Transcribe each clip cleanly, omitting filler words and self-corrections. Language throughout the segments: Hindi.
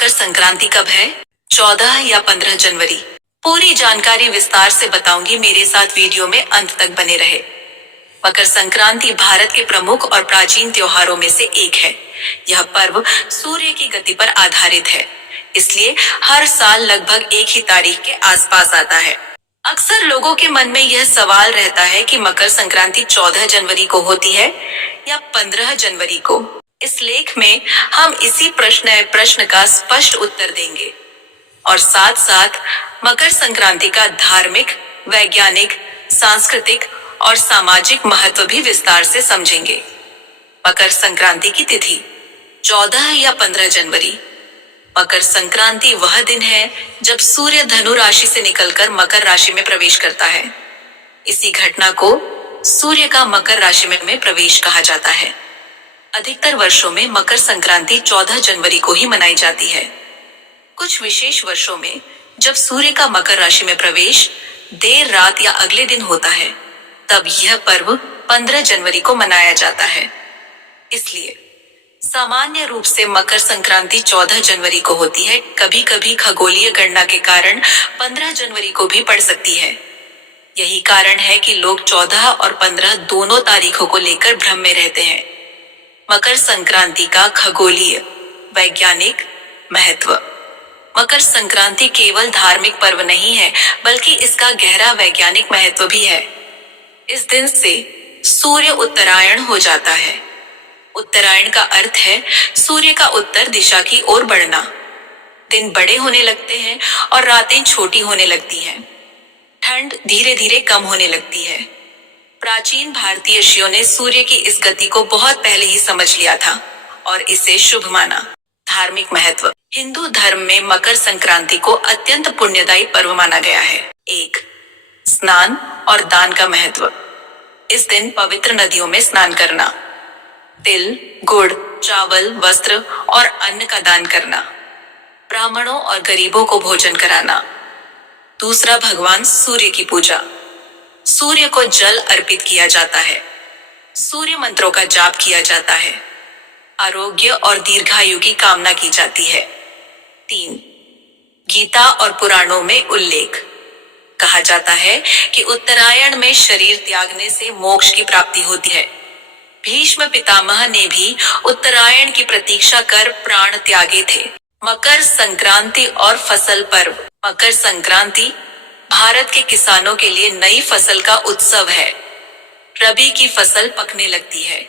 मकर संक्रांति कब है? 14 या 15 जनवरी? पूरी जानकारी विस्तार से बताऊंगी, मेरे साथ वीडियो में अंत तक बने रहे। मकर संक्रांति भारत के प्रमुख और प्राचीन त्योहारों में से एक है। यह पर्व सूर्य की गति पर आधारित है, इसलिए हर साल लगभग एक ही तारीख के आसपास आता है। अक्सर लोगों के मन में यह सवाल रहता है कि मकर संक्रांति 14 जनवरी को होती है या 15 जनवरी को। इस लेख में हम इसी प्रश्न का स्पष्ट उत्तर देंगे और साथ साथ मकर संक्रांति का धार्मिक, वैज्ञानिक, सांस्कृतिक और सामाजिक महत्व भी विस्तार से समझेंगे। मकर संक्रांति की तिथि 14 या 15 जनवरी। मकर संक्रांति वह दिन है जब सूर्य धनु राशि से निकलकर मकर राशि में प्रवेश करता है। इसी घटना को सूर्य का मकर राशि में प्रवेश कहा जाता है। अधिकतर वर्षों में मकर संक्रांति 14 जनवरी को ही मनाई जाती है। कुछ विशेष वर्षों में जब सूर्य का मकर राशि में प्रवेश देर रात या अगले दिन होता है, तब यह पर्व 15 जनवरी को मनाया जाता है। इसलिए सामान्य रूप से मकर संक्रांति 14 जनवरी को होती है। कभी कभी खगोलीय गणना के कारण 15 जनवरी को भी पड़ सकती है। यही कारण है कि लोग 14 और 15 दोनों तारीखों को लेकर भ्रम में रहते हैं। मकर संक्रांति का खगोलीय, वैज्ञानिक महत्व। मकर संक्रांति केवल धार्मिक पर्व नहीं है, बल्कि इसका गहरा वैज्ञानिक महत्व भी है। इस दिन से सूर्य उत्तरायण हो जाता है। उत्तरायण का अर्थ है सूर्य का उत्तर दिशा की ओर बढ़ना। दिन बड़े होने लगते हैं और रातें छोटी होने लगती हैं। ठंड धीरे धीरे कम होने लगती है। प्राचीन भारतीय ऋषियों ने सूर्य की इस गति को बहुत पहले ही समझ लिया था और इसे शुभ माना। धार्मिक महत्व। हिंदू धर्म में मकर संक्रांति को अत्यंत पुण्यदायी पर्व माना गया है। 1. स्नान और दान का महत्व। इस दिन पवित्र नदियों में स्नान करना, तिल, गुड़, चावल, वस्त्र और अन्न का दान करना, ब्राह्मणों और गरीबों को भोजन कराना। 2. भगवान सूर्य की पूजा। सूर्य को जल अर्पित किया जाता है। सूर्य मंत्रों का जाप किया जाता है। आरोग्य और दीर्घायु की कामना की जाती है। 3. गीता और पुराणों में उल्लेख। कहा जाता है कि उत्तरायण में शरीर त्यागने से मोक्ष की प्राप्ति होती है। भीष्म पितामह ने भी उत्तरायण की प्रतीक्षा कर प्राण त्यागे थे। मकर संक्रांति और फसल पर्व। मकर संक्रांति भारत के किसानों के लिए नई फसल का उत्सव है। रबी की फसल पकने लगती है।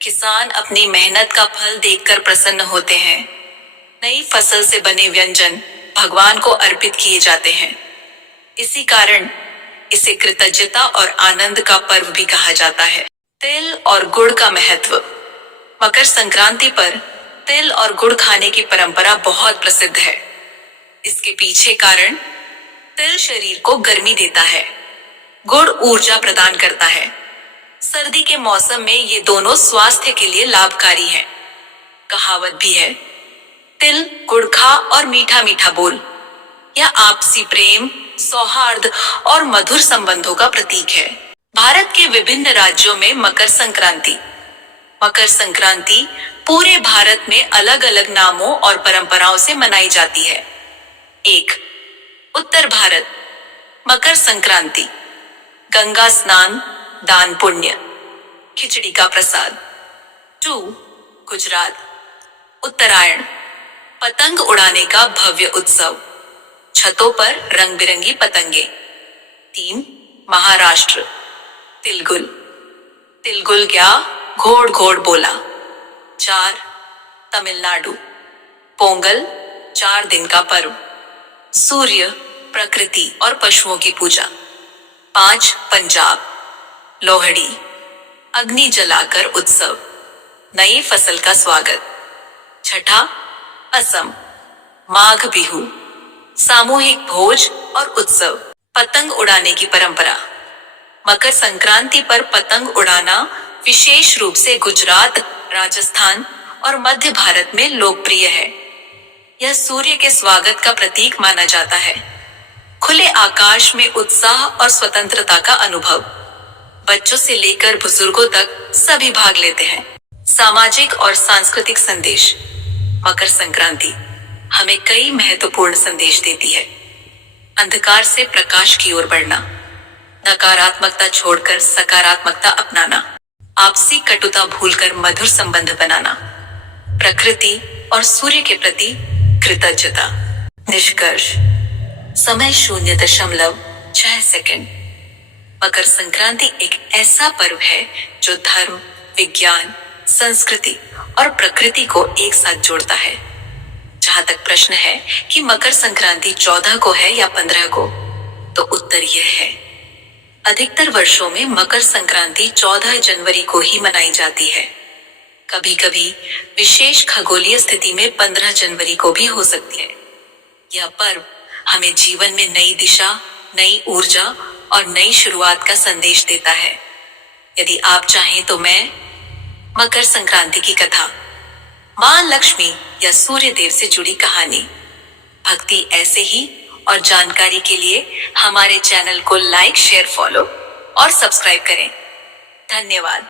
किसान अपनी मेहनत का फल देखकर प्रसन्न होते हैं। नई फसल से बने व्यंजन भगवान को अर्पित किए जाते हैं। इसी कारण इसे कृतज्ञता और आनंद का पर्व भी कहा जाता है। तिल और गुड़ का महत्व। मकर संक्रांति पर तिल और गुड़ खाने की परंपरा बहुत प्रसिद्ध है। इसके पीछे कारण तिल शरीर को गर्मी देता है, गुड़ ऊर्जा प्रदान करता है। सर्दी के मौसम में ये दोनों स्वास्थ्य के लिए लाभकारी हैं। कहावत भी है, तिल गुड़ खा और मीठा मीठा बोल। यह आपसी प्रेम, सौहार्द और मधुर संबंधों का प्रतीक है। भारत के विभिन्न राज्यों में मकर संक्रांति पूरे भारत में अलग अलग नामों और परंपराओं से मनाई जाती है। 1. उत्तर भारत। मकर संक्रांति गंगा स्नान, दान पुण्य, खिचड़ी का प्रसाद। 2. गुजरात। उत्तरायण पतंग उड़ाने का भव्य उत्सव, छतों पर रंग बिरंगी पतंगे। 3. महाराष्ट्र। तिलगुल गया घोड़ घोड़ बोला। 4. तमिलनाडु। पोंगल 4 दिन का पर्व, सूर्य, प्रकृति और पशुओं की पूजा। 5. पंजाब। लोहड़ी अग्नि जलाकर उत्सव, नई फसल का स्वागत। 6. असम। माघ बिहू सामूहिक भोज और उत्सव, पतंग उड़ाने की परंपरा। मकर संक्रांति पर पतंग उड़ाना विशेष रूप से गुजरात, राजस्थान और मध्य भारत में लोकप्रिय है। यह सूर्य के स्वागत का प्रतीक माना जाता है। खुले आकाश में उत्साह और स्वतंत्रता का अनुभव, बच्चों से लेकर बुजुर्गों तक सभी भाग लेते हैं। सामाजिक और सांस्कृतिक संदेश। मकर संक्रांति हमें कई महत्वपूर्ण संदेश देती है। अंधकार से प्रकाश की ओर बढ़ना, नकारात्मकता छोड़कर सकारात्मकता अपनाना, आपसी कटुता भूलकर मधुर संबंध बनाना, प्रकृति और सूर्य के प्रति कृतज्ञता। निष्कर्ष, समय 0.6 सेकंड। मकर संक्रांति एक ऐसा पर्व है जो धर्म, विज्ञान, संस्कृति और प्रकृति को एक साथ जोड़ता है। जहां तक प्रश्न है कि मकर संक्रांति 14 को है या 15 को, तो उत्तर यह है, अधिकतर वर्षों में मकर संक्रांति 14 जनवरी को ही मनाई जाती है। कभी कभी विशेष खगोलीय स्थिति में 15 जनवरी को भी हो सकती है। यह पर्व हमें जीवन में नई दिशा, नई ऊर्जा और नई शुरुआत का संदेश देता है। यदि आप चाहें तो मैं मकर संक्रांति की कथा, मां लक्ष्मी या सूर्य देव से जुड़ी कहानी, भक्ति ऐसे ही और जानकारी के लिए हमारे चैनल को लाइक, शेयर, फॉलो और सब्सक्राइब करें। धन्यवाद।